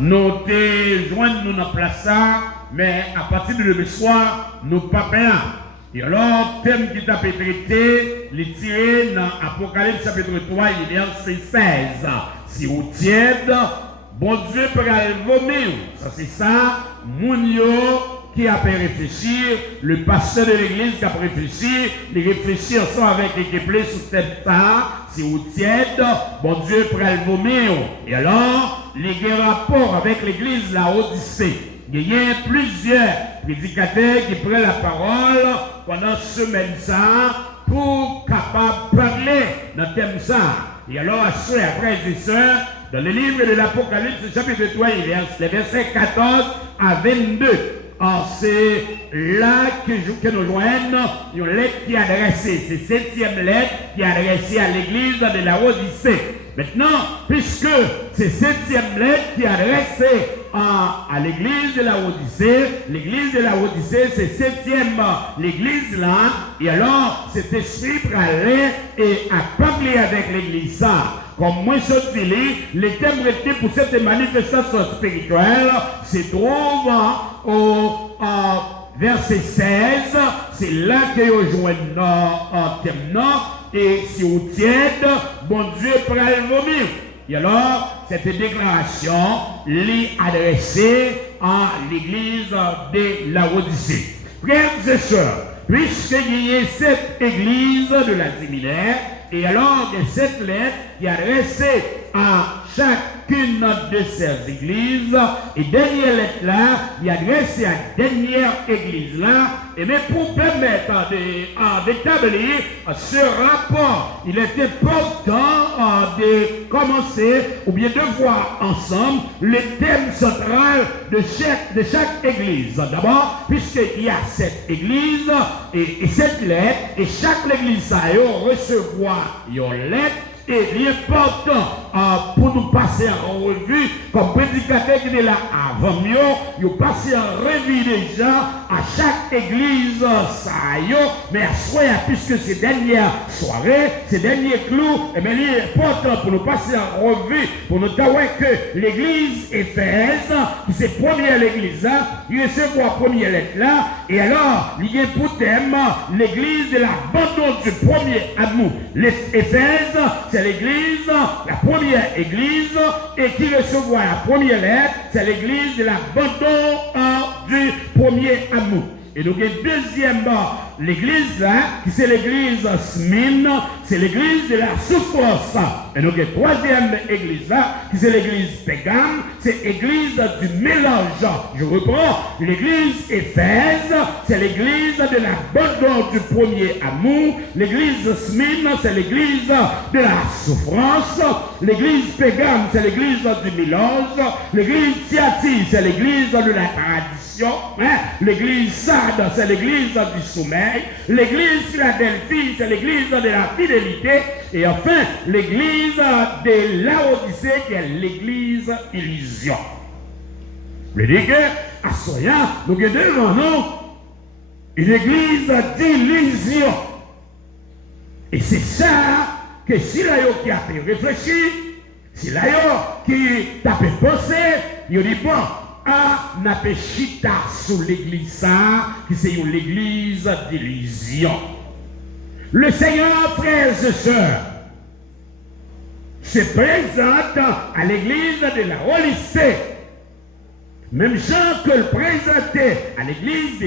nous te joindre nous dans place ça, mais à partir de demain soir, nous pas bien. Et alors, thème qui t'a traité, les tiré dans Apocalypse chapitre 3, il verset 16. Si vous tiède, bon Dieu peut vomir. Ça c'est ça, moun yo qui a réfléchi, le pasteur de l'église qui a réfléchi, les réfléchir ensemble avec les plaies sous tête ça, si vous tiède, bon Dieu peut vomir. Et alors, les rapports avec l'église la Odyssée. Il y a plusieurs prédicateurs qui prennent la parole pendant ce semaine ça pour capable parler dans le thème ça. Et alors, après et sœurs, dans le livre de l'Apocalypse, chapitre 3, il y a les versets 14 à 22. Alors, c'est là que nous joignons une lettre qui est adressée. C'est cette 7e lettre qui est adressée à l'église de la Odyssée. Maintenant, puisque c'est cette 7e lettre qui est adressée à l'église de la Odyssée, l'église de la Odyssée, c'est 7e l'église là, et alors cet esprit pour aller et à parler avec l'église ça. Comme moi je dis, les thèmes retenus pour cette manifestation spirituelle se trouvent au verset 16, c'est là que je joins un thème et si vous tiède, bon Dieu pourra le vomir. Et alors, cette déclaration l'est adressée à l'église de la Odyssée. Frères et sœurs, puisqu'il y a cette église de la séminaire, et alors cette lettre qui est adressée à chacune de ces églises, et dernière lettre là, il est adressée à la dernière église là, et mais pour permettre d'établir ce rapport, il est important de commencer ou bien de voir ensemble le thème central de chaque église. D'abord, puisqu'il y a cette église et cette lettre, et chaque église ça recevoir une lettre. Et l'important pour nous passer en revue, comme prédicateur qui est là avant mieux, nous passer en revue déjà à chaque église, ça mais à soi, puisque ces dernières soirées, ces derniers clous, et bien il est important pour nous passer en revue, pour nous dire que l'église Éphèse, qui c'est première l'église là, il recevoir la première lettre là, et alors, il y a pour thème l'église de l'abandon du premier amour. L'Éphèse, c'est l'église, la première église, et qui recevra la première lettre, c'est l'église de l'abandon du premier amour. Et donc, deuxième, l'église là, qui c'est l'église Smyrne, c'est l'église de la souffrance. Et donc, troisième église là, qui c'est l'église Pégame, c'est l'église du mélange. Je reprends, l'église Éphèse, c'est l'église de l'abandon du premier amour. L'église Smyrne, c'est l'église de la souffrance. L'église Pégame, c'est l'église du mélange. L'église Thyatire, c'est l'église de la tradition. L'église Sardes, c'est l'église du sommeil. L'église Philadelphie, c'est l'église de la fidélité. Et enfin, l'église de Laodicée, qui est l'église illusion. Je veux dire que, à Soya, nous avons devant nous une église d'illusion. Et c'est ça que si là qui a fait réfléchir, si là qui a fait penser, il dit bon, n'a pas chita sous l'église ça, qui c'est une église d'illusion. Le Seigneur, frères et sœurs, se présente à l'église de la Odyssée. Même Jean que le présentait à l'église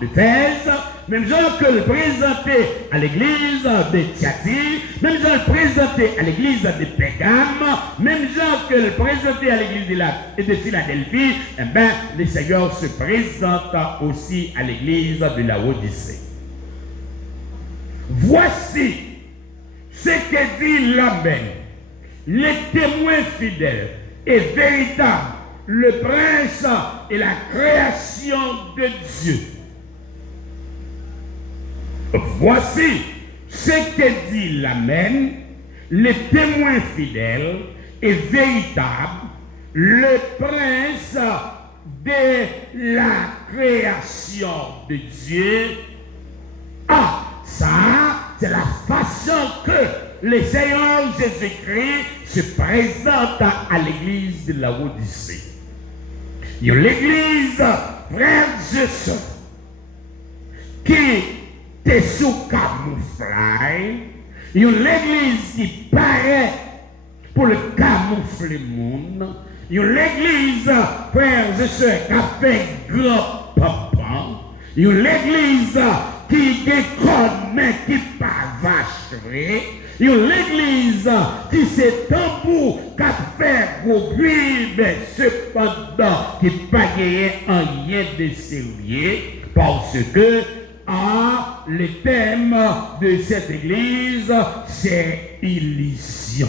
d'Éphèse, même Jean que le présentait à l'église de Thyatire, même Jean le présentait à l'église de Pégame, même Jean que le présentait à l'église de Philadelphie, eh bien, le Seigneur se présente aussi à l'église de la Odyssée. Voici ce que dit l'Amen, les témoins fidèles et véritables, le prince et la création de Dieu. Voici ce que dit l'Amen, les témoins fidèles et véritables, le prince de la création de Dieu. Ah, ça, c'est la façon que le Seigneur Jésus-Christ se présente à l'église de la Odyssée. L'église, frères et sœurs, qui est sous camouflage, l'église qui paraît pour le camoufler le monde, l'église, frères et sœurs, qui a fait grand papa, l'église qui est comme mais qui pas vacherie, l'église qui s'est tambour, qui a fait gros bruit, mais cependant qui pas gagné rien de sérieux, parce que le thème de cette église, c'est illusion.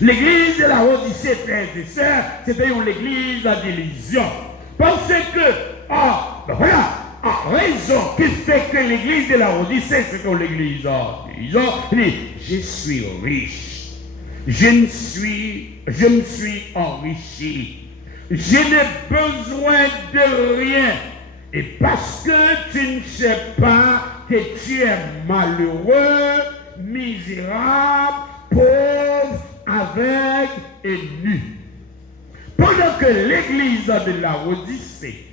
L'église de la Odyssée, frères et sœurs, c'était une église d'illusion. Parce que, voilà, raison qui fait que l'église de la Odyssée, c'est que l'église d'illusion, je suis riche, je me suis enrichi, je n'ai besoin de rien. Et parce que tu ne sais pas que tu es malheureux, misérable, pauvre, aveugle et nu. Pendant que l'église de la Odyssée,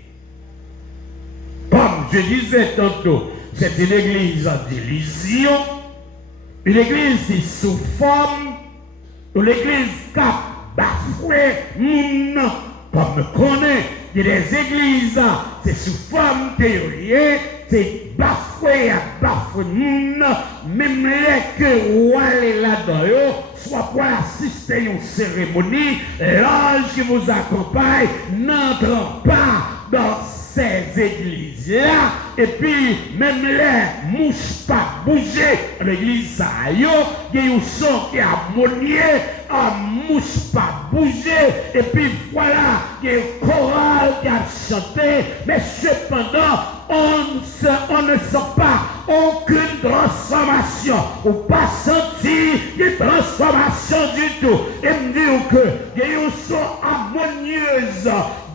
comme je disais tantôt, c'est une église d'illusion, une église qui sous forme, une église qui a bafoué mon nom, comme me connaît. Il y a des églises, c'est sous forme théorie, c'est bafoué à bafoué, même les que ou aller là-dedans, soit pour assister à une cérémonie, l'ange qui vous accompagne n'entre pas dans ces églises-là, et puis même les mouches pas bouger, l'église ça il y a un son qui est harmonieux, un mouche pas bouger, et puis voilà, il y a un choral qui a chanté, mais cependant, on ne sent pas aucune transformation, ou pas senti de transformation du tout. Et me dire que il y a un son harmonieuse,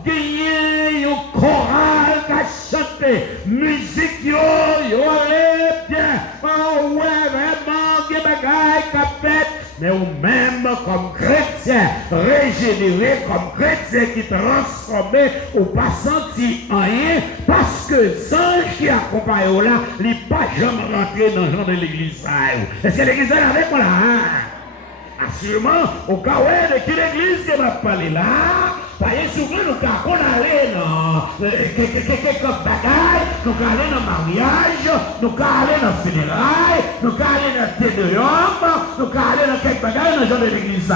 il y a un choral qui a chanté, musique yo allez bien, oh ouais, vraiment, il y a des bagailles qui a fait. Mais ou même comme chrétien, régénéré, comme chrétien qui transformé, ou pas senti rien, parce que les anges qui accompagnent là, ils ne pas jamais rentrer dans le genre de l'église. Est-ce que l'église est avec moi là? Assurément, au cas où de qui l'église qui va parler là, parce que souvent nous avons allé dans quelques bagailles, nous allons aller dans le mariage, nous allons aller dans le funérailles, nous allons aller dans le thé de l'homme, nous allons aller dans quelques bagailles dans le genre de l'église.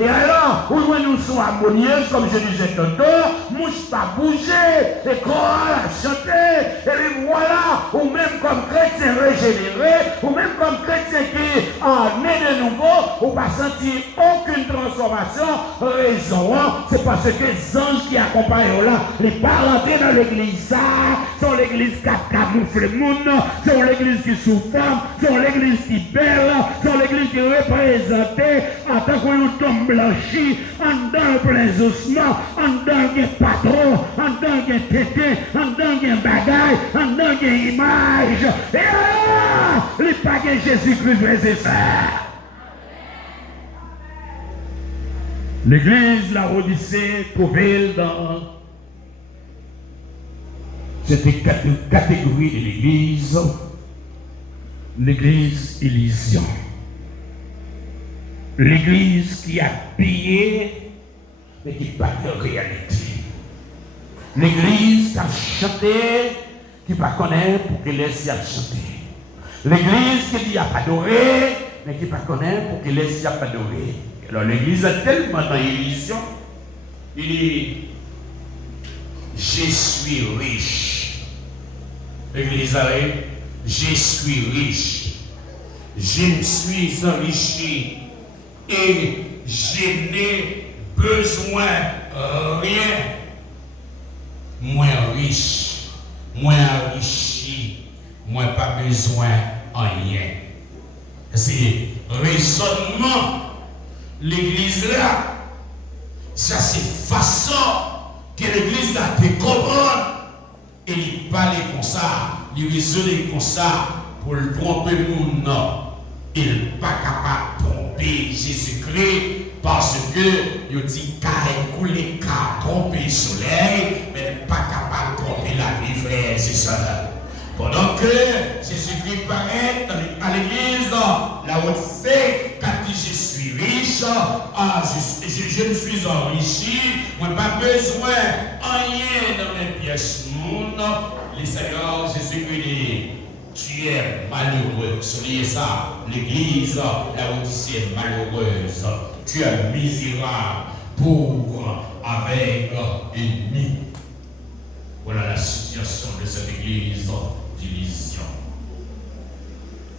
Et alors, où nous sommes harmonieux, comme je disais tantôt, mouche pas bouger, les chorales à chanter, et puis voilà, ou même comme chrétien régénéré, ou même comme chrétien qui est né de nouveau, ou pas sentir aucune transformation, raison, c'est parce que les anges qui accompagnent là, les pas rentrer dans l'église, sont l'église qui camoufle le monde, sont l'église qui souffre, sont l'église qui belle, sont l'église qui représente en tant qu'on tombe blanchi, en dans plein ossements, en dans un patron, en dans un tété, en dans un bagaille, en dans une image. Et là, les paquets Jésus-Christ, frères et sœurs. L'église, la Odyssée, trouvée dans cette catégorie de l'église illusion. L'église qui a pillé, mais qui n'a pas de réalité. L'église qui a chanté, qui ne pas connaît pour qu'elle laisse y a chanté. L'église qui dit a pas adoré, mais qui ne pas connaît pour qu'elle laisse y a pas adoré. Alors l'église a tellement dans l'illusion, il dit, je suis riche. L'église arrive, je suis riche. Je me suis enrichi et je n'ai besoin rien. Moins riche, moins enrichi, moins pas besoin rien. C'est raisonnement. L'église là, ça c'est façon que l'église là te comprendre et il parle comme ça, il raisonne comme ça pour le tromper mon nom. il n'est pas capable de tromper Jésus-Christ parce que il dit qu'il coule qu'à tromper le soleil, mais il n'est pas capable de tromper la vie, frères et sœurs. Pendant que Jésus-Christ paraît à l'église, là où c'est quand je suis riche, je ne suis enrichi, je n'ai pas besoin de rien dans mes pièces monde. Le Seigneur Jésus-Christ dit, tu es malheureux. Soulignez ça, l'église, là où c'est malheureuse. Tu es misérable, pauvre, avec ennemi. Voilà la situation de cette église. Division.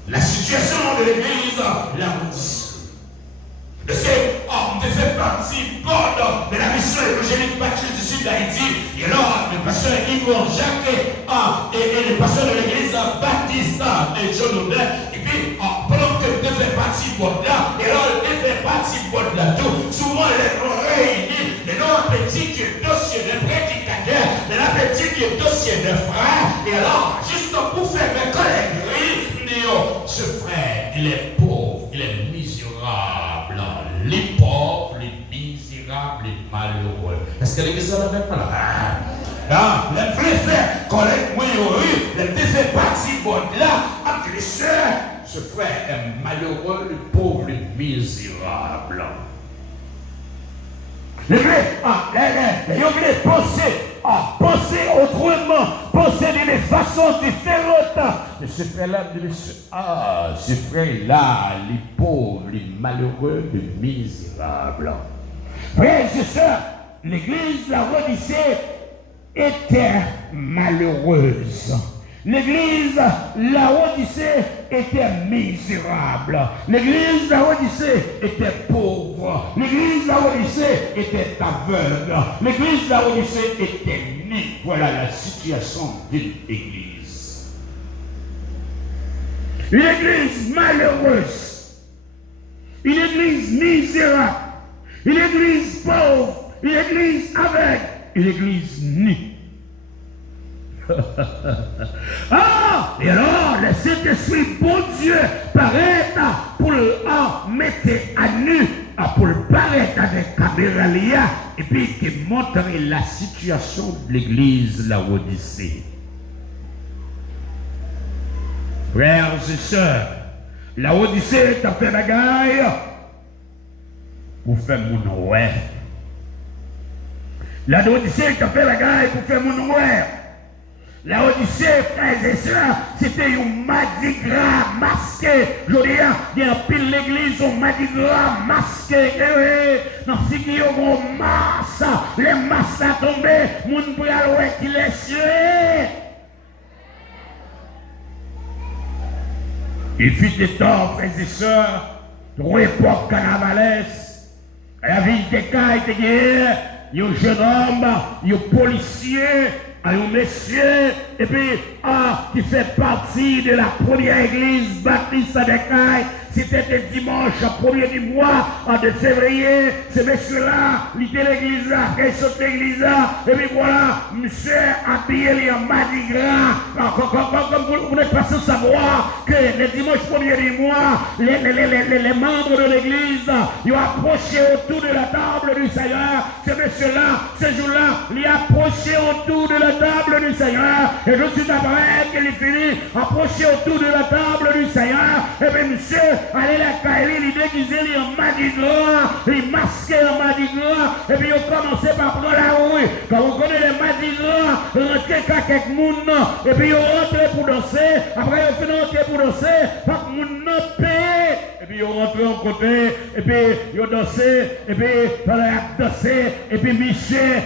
La situation de l'église, la maudisse. Parce que, on fait partie de la mission évangélique baptiste du sud d'Haïti. Et alors, le pasteur Yvon Jacques et le pasteur de l'église baptiste et John Audin. Et puis, pendant que tu fais partie de là, et alors, tu fais partie de là tout. Souvent, les réunis, les noms petits dossiers de prédicateurs, les petits dossiers de frères. Et alors, juste pour faire mes collègues, ce frère, il est pauvre, il est misérable. Les pauvres, les misérables, les malheureux. Est-ce que l'église ne fait pas là? Les vrais frères, collègues, moi, les fait partie de là, entre les sœurs. Ce frère est malheureux, le pauvre, le misérable. Les vrais penser autrement, penser d'une façon différente. Et ce frère-là, ce frère-là, les pauvres, les malheureux, les misérables. Frères et sœurs, l'église, la Odyssée, était malheureuse. L'église, la Odyssée, était misérable. L'église, la Odyssée, était pauvre. L'église, la Odyssée, était aveugle. L'église, la Odyssée, était nue. Voilà la situation d'une église. Une église malheureuse. Une église misérable. Une église pauvre. Une église aveugle. Une église nue. Et alors, le Saint-Esprit, bon Dieu, paraît pour le mettre à nu, pour le paraître avec caméra, et puis qui montre la situation de l'église, la Odyssée. Frères et sœurs, la Odyssée est en fait bagaille pour faire mon ouais. La Odyssée est en fait bagaille pour faire mon ouais. La Odyssée, frères et sœurs, c'était un Mardi Gras masqué. Je dis, il y a un pile l'église, un Mardi Gras masqué. Dans ce qui est une masse, les masses sont tombées, moun bral qui les tué. Il fut des temps, frères et sœurs, de l'époque carnavalesque, la ville des Cailles, il y a un jeune homme, il y a un policier, un monsieur, et puis, qui fait partie de la première église baptiste des Cailles. C'était le dimanche 1er du mois de février. Ce monsieur-là, il était l'église là, il saute l'église là, et puis voilà, monsieur habillé en Mardi Gras. Comme vous n'êtes pas sans savoir que le dimanche 1er du mois, les membres de l'église, ils ont approché autour de la table du Seigneur. Ce monsieur-là, ce jour-là, il a approché autour de la table du Seigneur. Et je suis apparu qu'il est fini, approché autour de la table du Seigneur. Et puis monsieur, allez la caille, il déguisé en Mardi Gras, il masqué en Mardi Gras, et puis il a commencé par prendre la rue. Quand vous connaissez les Mardi Gras, rentrer avec quelques monde, et puis il rentre pour danser, après il fait rentrer pour danser, pas que monde n'a payé, et puis il rentre en côté, et puis il a dansé, et puis il a dansé, et puis Michel,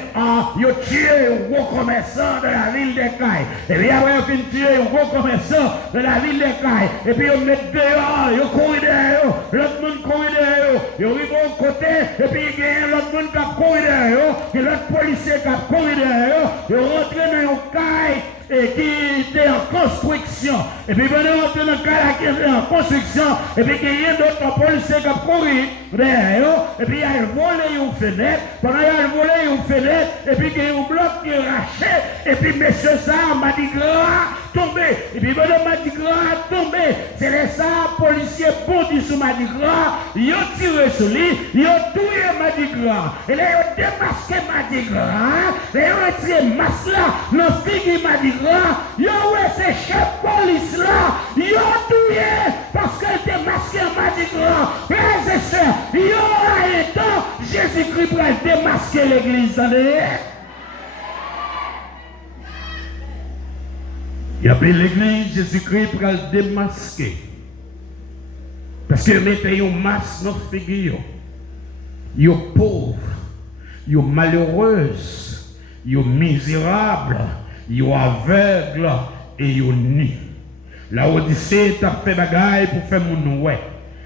il a tué un gros commerçant de la ville des Cailles, et puis après il a tué un gros commerçant de la ville des Cailles, et puis il met dehors, il a couru derrière, l'autre monde courir derrière, il arrive au côté, et puis il y a l'autre monde qui a couru derrière, et l'autre policier qui a couru derrière, il rentre dans une caille et qui était en construction. Et puis pendant rentrer dans une caille qui était en construction, et puis il y a d'autres policiers qui ont couru derrière, et puis il a volé une fenêtre, pendant qu'il a volé une fenêtre, et puis il y a un bloc qui est raché, et puis monsieur ça, m'a dit gras, tombé, et puis madame m'a dit gras, tombé. C'est les ça, policiers bondi sur m'a dit gras, ils ont tiré sur lui, ils ont tué m'a dit gras. Et là, ils ont démasqué m'a dit gras, et ils ont retiré masque là, dans figue m'a dit gras, ils ont ouais, ces chefs police là, ils ont tué parce qu'elle était masquée m'a dit gras. Frères et sœurs, il y aura un temps, Jésus-Christ pourra démasquer l'église. Il y a l'église, Jésus-Christ pour le démasquer. Parce que mettez un masque dans la figure. Ils sont pauvres, ils sont malheureux, ils sont misérables, ils sont aveugles et ils sont nus. La Odyssée t'a fait bagaille pour faire mon ouais.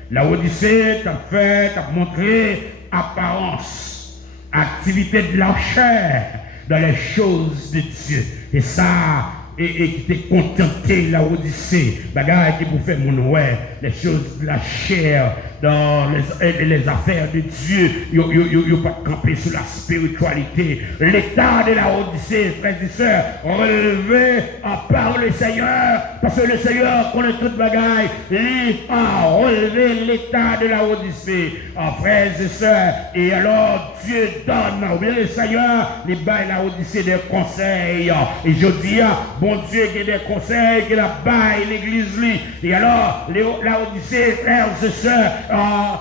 La Odyssée t'a fait, t'a montré apparence, activité de la chair dans les choses de Dieu. Et ça, et qui t'est contenté la Odyssée, bagaille qui vous fait mon ouais, les choses de la chair dans les affaires de Dieu, il pas camper sur la spiritualité. L'état de la Odyssée, frères et sœurs, relevé par le Seigneur, parce que le Seigneur connaît toute bagaille, il a relevé l'état de la Odyssée, frères et sœurs, et alors Dieu donne, ou bien le Seigneur, il baille la Odyssée des conseils, et je dis, bon Dieu, qui a des conseils, qui a baille l'église, et alors, la Odyssée, frères et sœurs,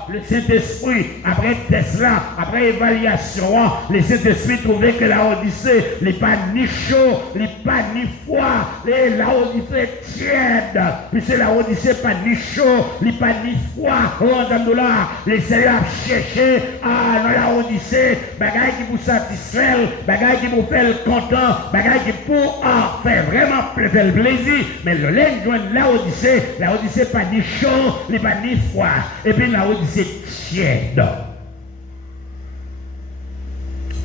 le Saint-Esprit, après Tesla, après évaluation, le Saint-Esprit trouvait que la Odyssée n'est pas ni chaud, n'est pas ni froid, et la Odyssée tiède, puisque la Odyssée n'est pas ni chaud, n'est pas ni froid. Le Seigneur cherché dans la Odyssée, bagaille qui vous satisfait, bagaille qui vous fait content, bagaille qui pour faire vraiment faire le plaisir, mais le lait joint la Odyssée n'est pas ni chaud, n'est pas ni froid. Et puis la Odyssée tiède.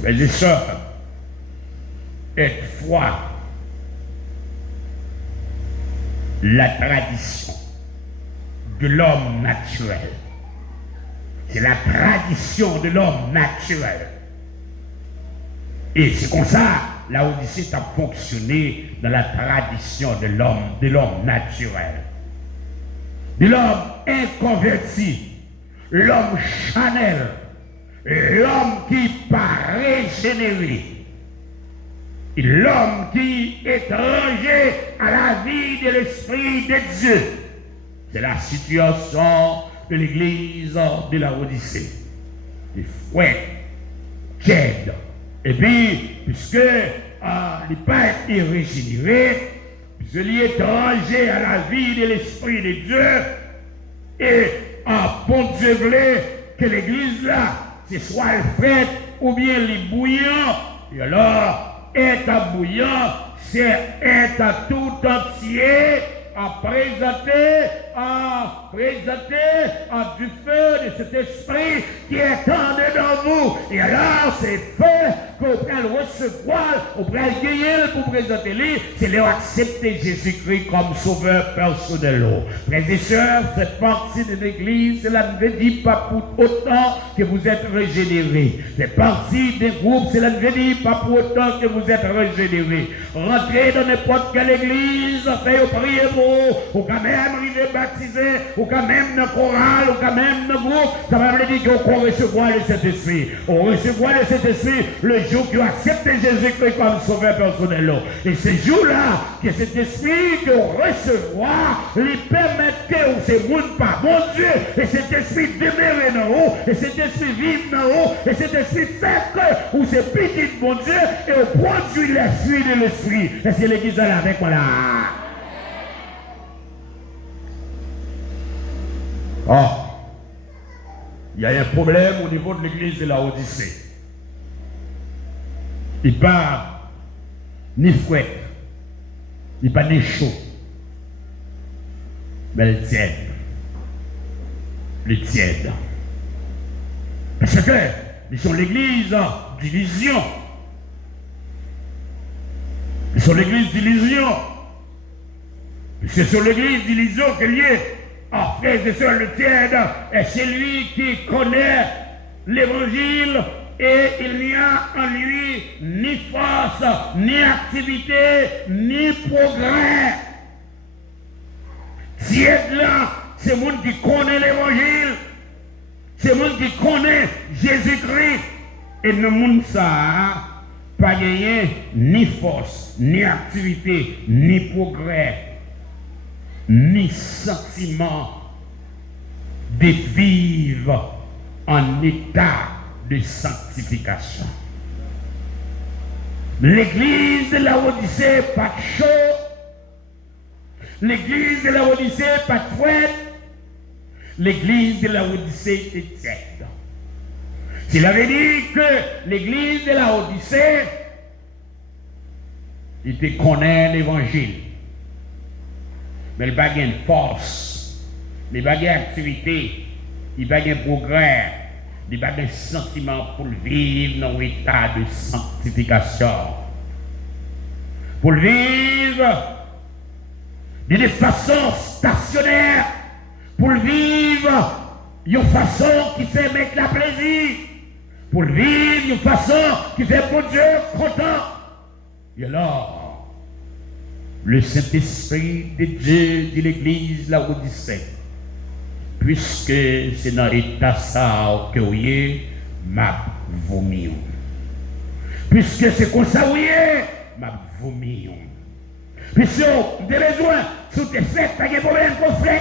Les sœurs, être froid, la tradition de l'homme naturel. C'est la tradition de l'homme naturel. Et c'est comme ça, la Odyssée a fonctionné dans la tradition de l'homme naturel. De l'homme inconverti, l'homme charnel, l'homme qui pas régénéré, l'homme qui est étranger à la vie de l'Esprit de Dieu. C'est la situation de l'église de la Odyssée. Il fouette, tiède. Et puis, puisque il n'est pas été régénéré, puisqu'il est étranger à la vie de l'Esprit de Dieu, et bon Dieu voulait que l'église là, ce soit faite ou bien les bouillants, et alors, être bouillant, c'est être tout entier à présenter du feu de cet esprit qui est en dedans vous. Et alors, c'est feu qu'on peut le recevoir, on peut le gagner pour présenter lui, c'est leur accepter Jésus-Christ comme sauveur personnel. Frères et sœurs, faites partie de l'église, cela ne veut dire pas pour autant que vous êtes régénérés. Faites partie des groupes, cela ne veut dire pas pour autant que vous êtes régénérés. Rentrez dans n'importe quelle église, faites prier pour vous, ou quand même arriver baptisé, ou quand même dans chorale, ou quand même dans groupe, ça veut dire qu'on recevoir le Saint-Esprit. On recevoir le Saint-Esprit le jour qui accepte Jésus-Christ comme sauveur personnel. Et ce jour-là, que cet esprit que recevoir, lui permet que c'est monde pas bon Dieu, et cet esprit demeure dans haut, et cet esprit vive dans haut, et cet esprit fait que ou c'est petit bon Dieu, et on produit l'esprit de l'esprit. Est-ce que l'église est là avec moi là? Il y a un problème au niveau de l'église de la Odyssée. Il n'est pas ni froid, il n'est pas ni chaud, mais il tiède. Il tiède. Parce que ils sont l'église d'illusion. Ils sont l'église d'illusion. C'est sur l'église d'illusion qu'il y est. Frères et sœurs, le tiède est celui qui connaît l'évangile et il n'y a en lui ni force, ni activité, ni progrès. Tiède là, c'est le monde qui connaît l'évangile, c'est le monde qui connaît Jésus-Christ. Et le monde ça, pas gagné ni force, ni activité, ni progrès, ni sentiment de vivre en état de sanctification. L'église de la Odyssée, pas de chaud. L'église de la Odyssée, pas de fouette. L'église de la Odyssée est tiède. S'il avait dit que l'église de la Odyssée, il te connaît l'évangile, mais il n'a pas de force, il n'a pas d'activité, il n'a pas de progrès, il n'a pas de sentiment pour vivre dans l'état de sanctification. Pour vivre d'une façon stationnaire, pour vivre d'une façon qui fait mettre la plaisir, pour vivre d'une façon qui fait pour Dieu content. Et alors, le Saint-Esprit de Dieu de l'Église la Odyssée, puisque c'est dans l'état ça que vous êtes, m'a vomi. Puisque c'est comme ça vous êtes, m'a vomi. Puisque vous avez besoin, sous tes fêtes, pas de problème conflit.